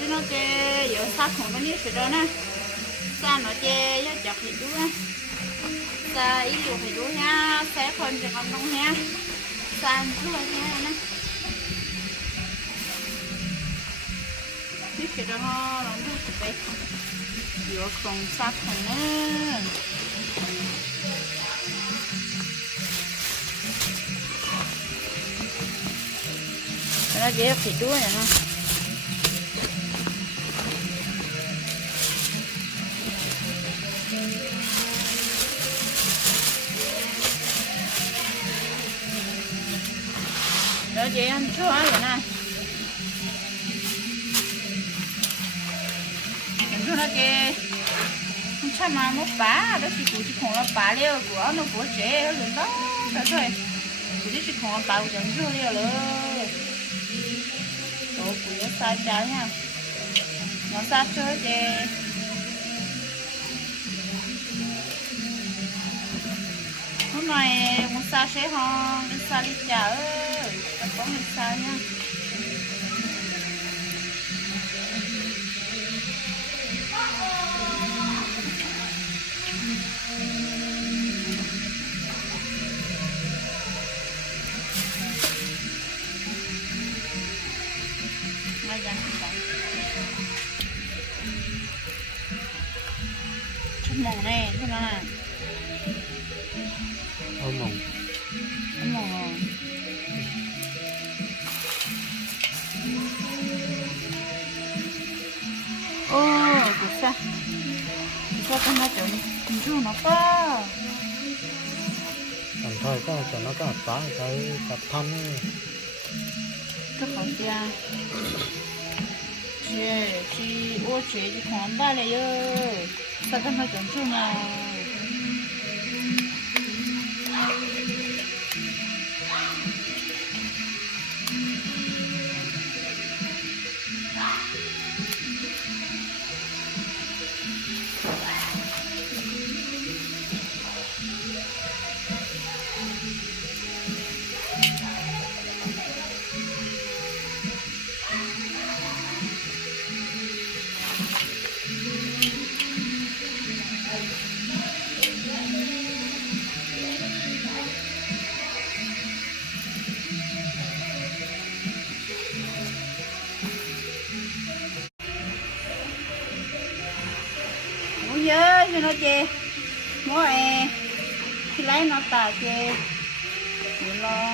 chứ nó chê giờ sát không có nhiều sự đó nè xa nó chê giá chọc thì chú á. Xa ý dụ thì chú nha xé phân thì con đông nha xa chú ơi nha nè biết sự đó nó làm được sự đây giờ không sát không nè. Nó ghép thì chú này ha. Nó dễ ăn chua vậy nè chúng nó kì không chắc mà một bá đó chỉ của chỉ không là bá liêu của nó của chị, ở lần đó đó thôi của chỉ không là bá của chồng chua liêu rồi đồ của nó xa cháu nha. Nó xa chơi để hôm nay muốn xa sẽ hòn đi xa đi chợ ta có đi xa nha ngay dặn các bạn chút màu này thế nào nè Ô, của sao? Của sao con chuyện mình chưa nó có. còn thôi có cho nó có bá cái tập thân Cái phòng kia. Chị, ô chị, chị không ba này ơ. Sao con nói chuyện chưa nào? Nhớ chê. Mua e Thì lấy nó tà chê. Ủa lo.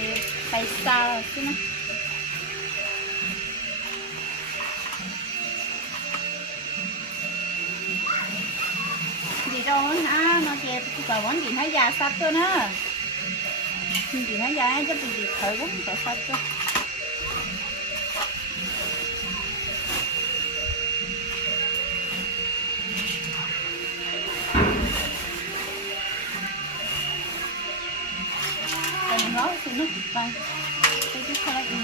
E, phải sao chứ nè gì đâu á, nó chê còn vẫn gì thấy già sắp cơ nữa gì thấy già chứ gì thời cũng còn sắp cơ thì nó kịp bằng Cái cái khai gì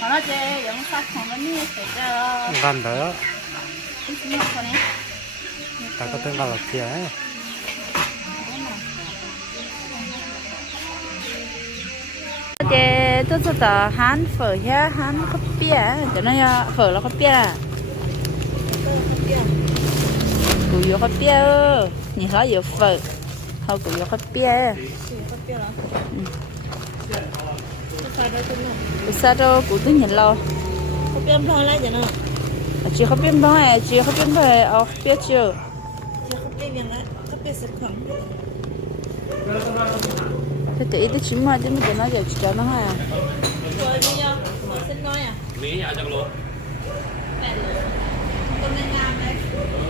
Họ nói chê giống sắc không có ní phải cho gần đó Cái gì mà con ấy ta có tên là kia ấy chê tôi cho tờ hán phở ha hán khắp bia cho nó nha phở là khắp bia à củ yếu khắp bia nhìn nó yếu phở hầu củ yếu khắp bia. Củ sa đâu củ tôi nhìn lo. À, có biết bao la vậy nè chỉ khắp bia bao này chỉ khắp bia bao này ở bia chưa? Chỉ có biết việc lại có biết sự khẩn thế thì ít chỉ mà chứ mình nó giờ chỉ cho nó ha rồi bây giờ mở xin nói à. Mỹ nhà chắc luôn. mẹ rồi con nên làm đấy nó mới chết là là lo giờ xa tôi cái này bộ cá cũng sâu nọ đuôi rồi cho nó à cho cá xin khẩn cho cá là cho cá xe là rồi nhận nó có biết xin khẩn cái xe là nhận nó có biết việc nó là cái gì chỉ không biết rằng tí chỉ mua à biết việc mà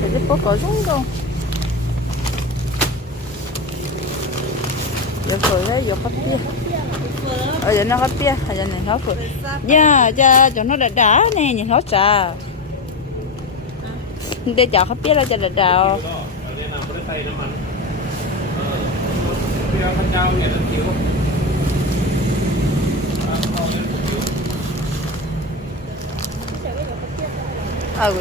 되게 뻐거 정도 옆에 옆에 삐 ở đây ờ, nó có bia ở đây nó phụ nha cha cho nó đã đá nè nhìn nó xà. để chào không biết là cho đã đào ไปด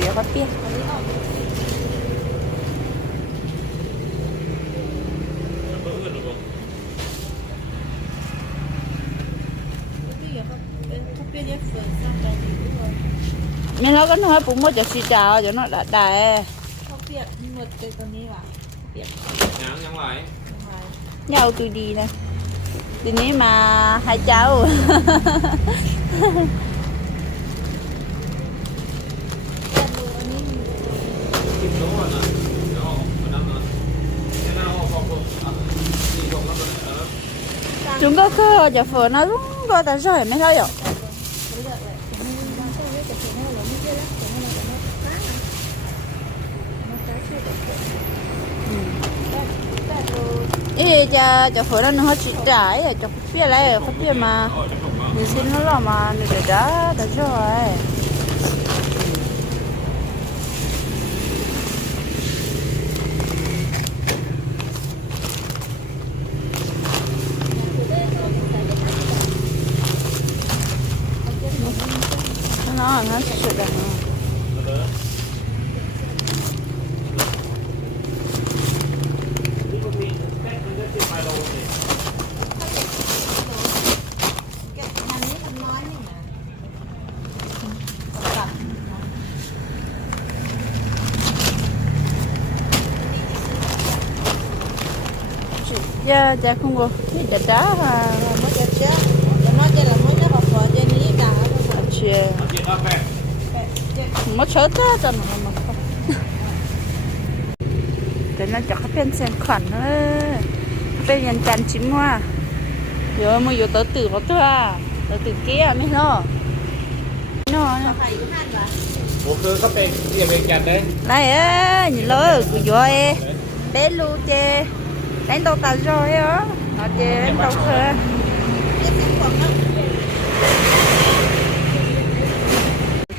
ีด้วย nhưng nó có nói cũng mới cho xì chào cho nó đã đài เขาเปลี่ยนหมดเลยตรงนี้ว่ะเปลี่ยนยังยังไหล nhau tôi đi nè đi ní mà hai cháu chúng có khơ chả phở, nó đúng có tại sao mấy sao vậy ý cha chả phở nó hết chỉ trái chả phía lại có phía mà. Mình xin nó là mà để đã tại rồi. นะตัด giờ giờ không có cái đá đá 멋졌다잖아 그냥 저거 펜센 컨을 펜센 단지마 giờ mới vô tới từ có thua tới từ kia mới nó. Nó một cơ cấp bên kia bên chặt đấy. Á nhìn lỡ của bé lu chê. Đánh đầu tàu rồi á nó đánh đầu cơ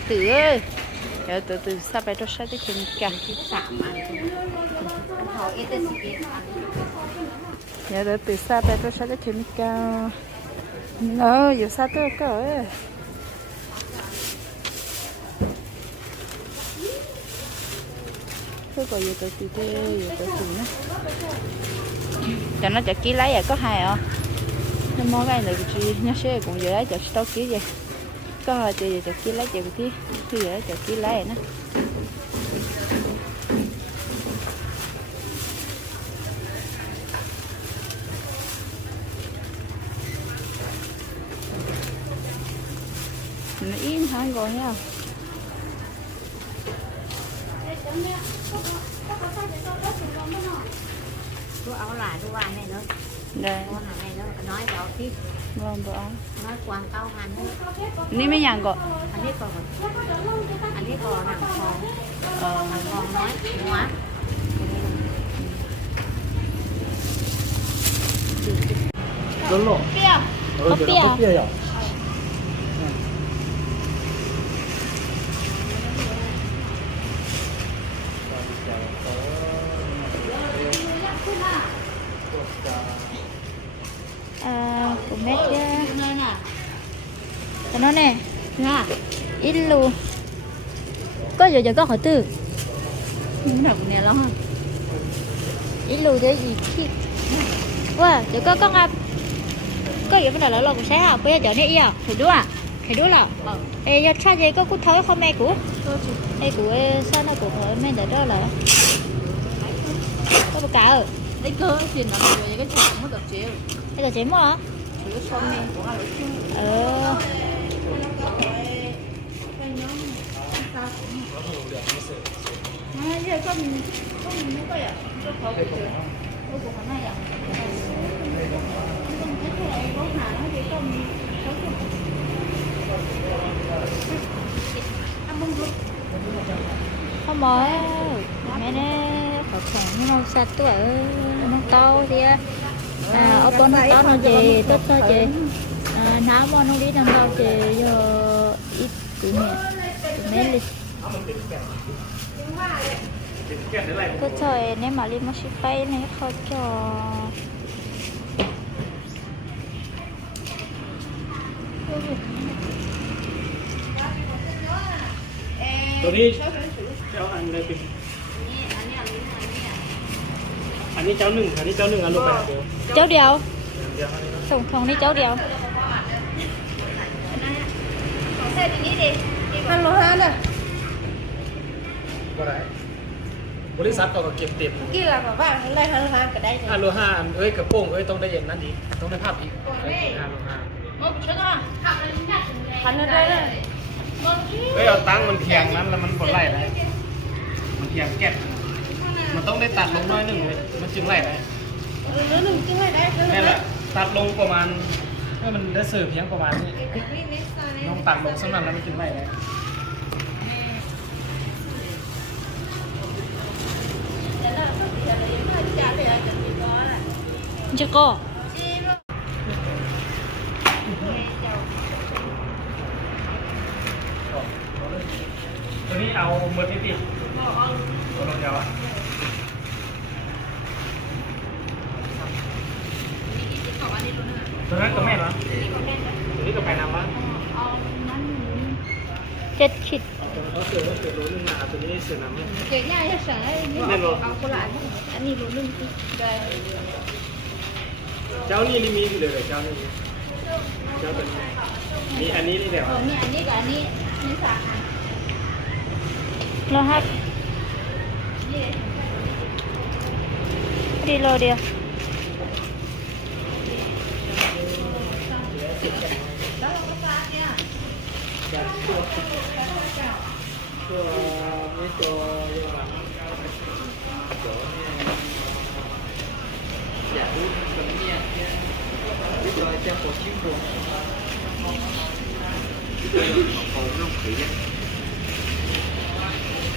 tử ơi giờ từ từ sao bé đâu sao đi kiếm cả? Giờ từ từ sao bé đâu sao đi kiếm cả? Nó giờ sao tôi có tôi có giờ tôi từ từ giờ tôi từ nữa cho nó chả ký lấy à có hai à? Nó mua cái này chị nó sẽ cũng giờ lấy chả tao ký vậy có hai chị giờ lấy ký lấy chả thứ thì giờ chả lấy nữa nó in hơn rồi nha. Tôi áo lại tôi ăn này nữa? Đây. Nói tiếp vâng ăn nói quảng cao nữa ní mấy nhàng gọi anh ấy còn anh ấy còn hàng ờ hàng còn nói hóa lớn lộ. Ừ, bia. có bia của mẹ chứ nơi nè nó nè. Nha ít luôn. Có giờ giờ có hỏi tư. Này lắm ít luôn cái gì khi wow giờ có con ngập. Có gì vấn đề là lo của sẽ học bây giờ giờ này yêu phải đúng à? Phải đúng là ê giờ cha gì có cút thối không mẹ của? Ê của sao nó của mẹ để đó là có một cả ở đấy cơ tiền là người cái chả mất được chiều đây là chế mua 아, 예, 그럼, 그럼 있는 거야. 이거 가고 있어. 이거 하나야. 이건 대표가 이거 하나, 이거 한번 더. không mới mẹ nó có khoảng không sạch tôi ở nó to thì á à ở bên nó to nó chì tốt nó chì à nó mà à, nó đi đang to chì giờ ít chị mẹ chị mẹ đi ก็จ그저에는 말리모시 빠이네 거겨 여기 เจ้าอันเลยเป็นอันนี้เจ้าหนึ่งอันนี้เจ้าหนึ่งอันลูกแบบเจ้าเดียว ส่งของนี่เจ้าเดียว อันโลห้าเลยะก็ได้บริษัทเขาก็เก็บเต็มกี่ล่ะแบบว่าอะไรฮัลโหลฮะก็ได้ห้าโลห้าอันเอ้ยกระโปรงเอ้ยต้องได้อย่างนั้นอีกต้องได้ภาพอีกห้าโลห้าพันอะไรน่ะเฮ้ยเอาตั้งมันเทียงนั้นแล้วมันผลไล่ได้มันเทียงแก๊สมันต้องได้ตัดลงน้อยหนึ่งเลยมันจึงไล่ได้เออหนึ่งจึงให้ได้คือนี่นแหละตัดลงประมาณให้มันได้เสิร์ฟเพียงประมาณนี้ต้องตัดลงสำนักแล้วมันจึงไล่ได้ chưa có ตัวนี้เอาเมอร์ทิติตัวลงยาวอะตัวนั้นกับแม่เหรอตัวนี้กับแม่นำวะ chết khít เขาเสือเขาเสือรู้นึงมาตัวนี้เสือนำเก่งง่ายเฉยแม่นบ่เอาคนละอันนี้รู้นึงได้ เจ้านี่นี่มีอยู่เลยเหรอเจ้านี่เจ้าตัวนี้มีอันนี้นี่เดี๋ยวเออมีอันนี้กับอันนี้มีสามอัน nó hát đi lô đi ตัวนี่ตัวเรียกว่าอยาก còn khô nó không kỹ á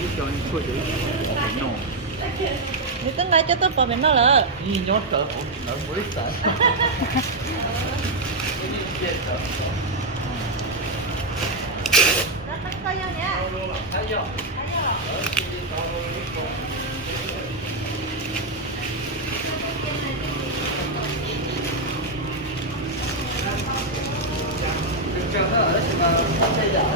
giúp cho em khô chữ bệnh nổ nếu tính lại cho tôi bỏ bệnh nó lỡ nhìn nhốt tớ cũng mới tớ Hãy subscribe cho kênh Ghiền Mì Gõ Để không bỏ lỡ những video hấp hay xong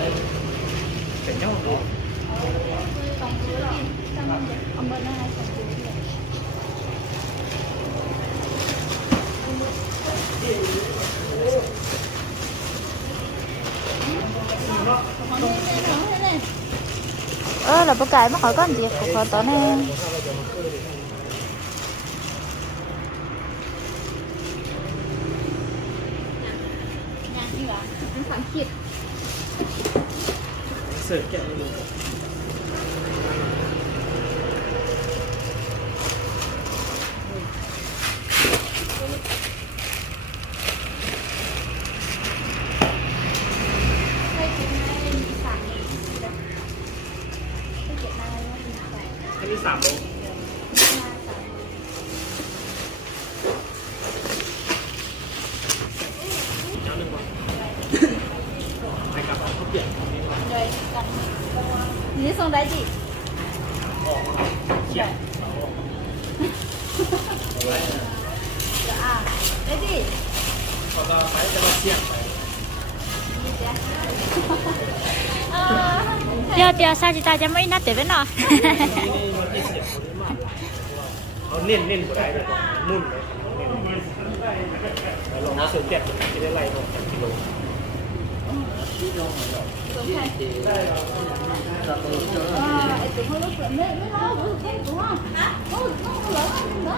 ơ là bữa cái mà khỏi con gì của khỏi tối nè ก็ไปจะมาเสี่ยงไปเดี๋ยวเดี๋ยวซาจิตาจะไม่นัดเตะเป็นหรอเขาเน้นเน้นกวได้เลยนุ่นเลยลองมสูงเจ็ดจะได้ไล่ลงจากกิโลไม่ไม่เล่าไม่เล่าไม่เล่าไม่เล่า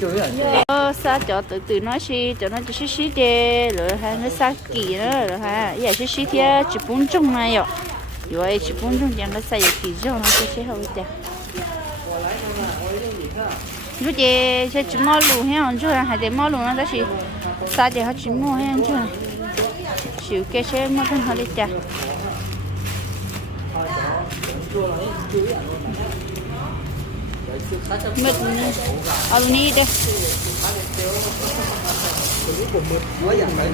chơi à ờ sa cho từ từ nói xí, cho nó chỉ xí xí đi rồi ha nó sa kỳ nữa rồi ha giờ xí xí thì chỉ bốn chung này rồi rồi chỉ bốn chung chẳng nó sa giờ kỳ rồi, nó sẽ sẽ hậu chả. Lúc chị sẽ chỉ mua lù hay không chứ hay để mua lù nó đó chỉ sa chị họ chỉ mua hay không chứ chịu cái sẽ mua thân họ đi chả? Mệt ở luôn đây.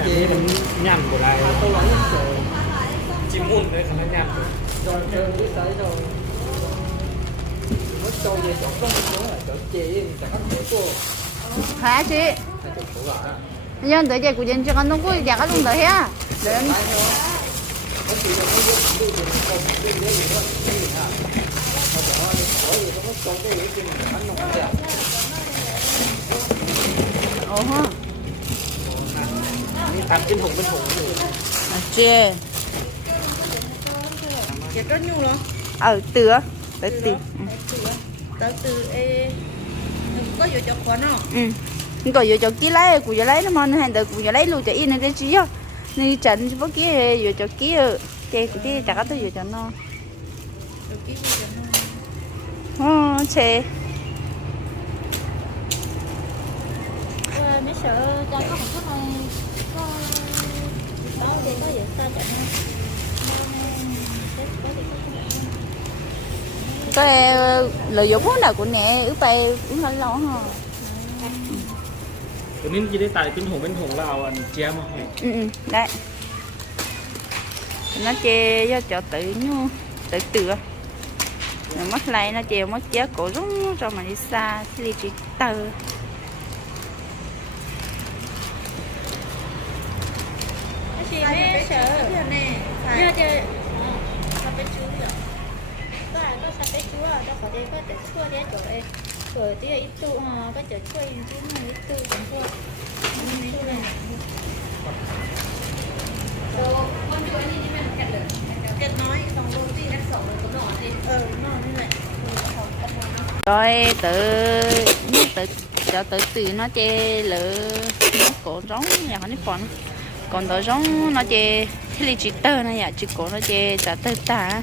Chị nhằn của này. Chim muôn đấy năng nhằn rồi chơi biết tới rồi. Nó cho về chỗ không có là chỗ chị chẳng có thể cô khá chị. Chỗ chỗ nhân tới giờ của dân chưa ăn đông cuối giờ có đông tới ha đến ồ ha tạt trên thùng bên thùng à chê Dạ có nhu rồi. ở từ á tới từ Tới từ ê có vô cho khó nó. ừ. Còn giờ cho ký lấy của giờ lấy nó mà. Hàng đời của giờ lấy luôn cho cái gì á. Nên cho bác kia giờ cho ký chê của kia chả có tôi giờ cho nó. Được cái vô cho nó. શું છે có ờ, lợi dụng món nào của nè ướp bay cũng lo lo hả còn nín chỉ để tài bên hồn bên hồn là anh chia mà ừ, ừ đấy. Nó chê cho tự nhau tự tự nó mất lại nó chê mất chế cổ rung cho mà đi xa thì chỉ tờ Chị mấy sợ. nè. Nhớ chơi. Sao bé chú nhỉ? Có ai có sao bé chú à? Đâu có đây có để chua đấy ấy. Rồi tí ít tu à, có chỗ chua chứ mà ít tu cũng chua. Nên chua này. Kết nói xong luôn tí sổ rồi có. Ờ, như này. rồi tự tự cho tự tự nó chê lỡ nó cổ rong nhà nó còn còn đó rong nó chê thì chỉ tơ này à chỉ cổ nó chê trả tơ ta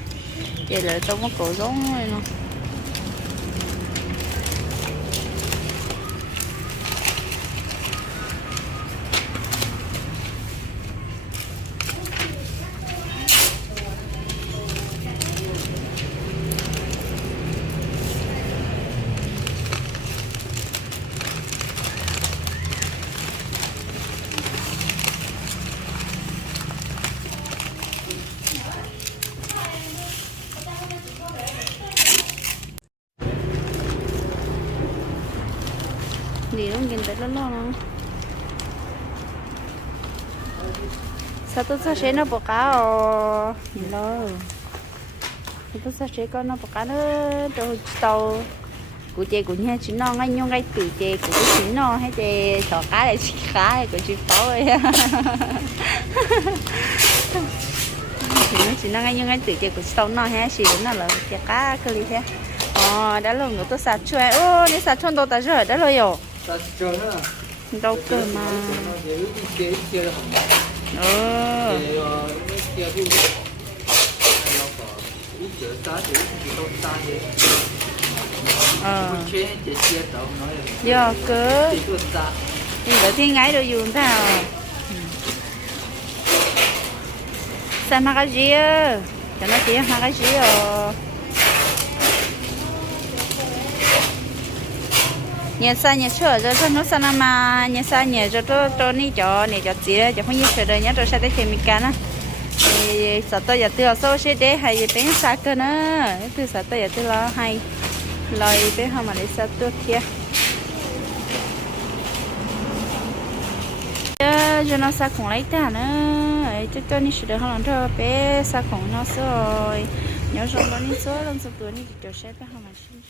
chê lỡ trong nó cổ rong rồi nó tới nó lo nó sao tôi sẽ nó bỏ cá nhìn lo tôi sẽ có nó bỏ cá nó tôi tàu. Của chị của nhà chị nó ngay nhung ngay từ chị của chị nó hay chị sọ cá này chị cá này của chị pháo ấy. Chị nó chị nó ngay nhung ngay từ chị của sau nó hay chị nó là chị cá cơ li thế. Ờ đã lâu nữa tôi sạch chuối ô đi sạch chuối đâu ta rồi đã lâu rồi đâu cơ mà. đi ờ. Ờ cơ chỉ có ta nhưng đỡ thiên gái đâu dùng tao. Sao mà cái gì cho nó chỉ mà cái gì à nhà xa nhà sửa rồi thôi nó sao mà nhà xa nhà cho cho cho ní cho ní cho chị đấy cho không như sửa rồi nhá rồi sao tới thêm cái nữa thì sao tôi giờ tôi số sẽ để hay bên xa cơ nữa. Tôi sợ tôi giờ tôi lo hay. Lời bé không mà lấy sao tôi kia. Cho nó sa khủng lấy ta nữa. Ấy cho ní sửa họ làm cho bé sa khủng nó rồi nhớ rồi nó ní số lần sau tuổi ní cho sẽ bé không mà xin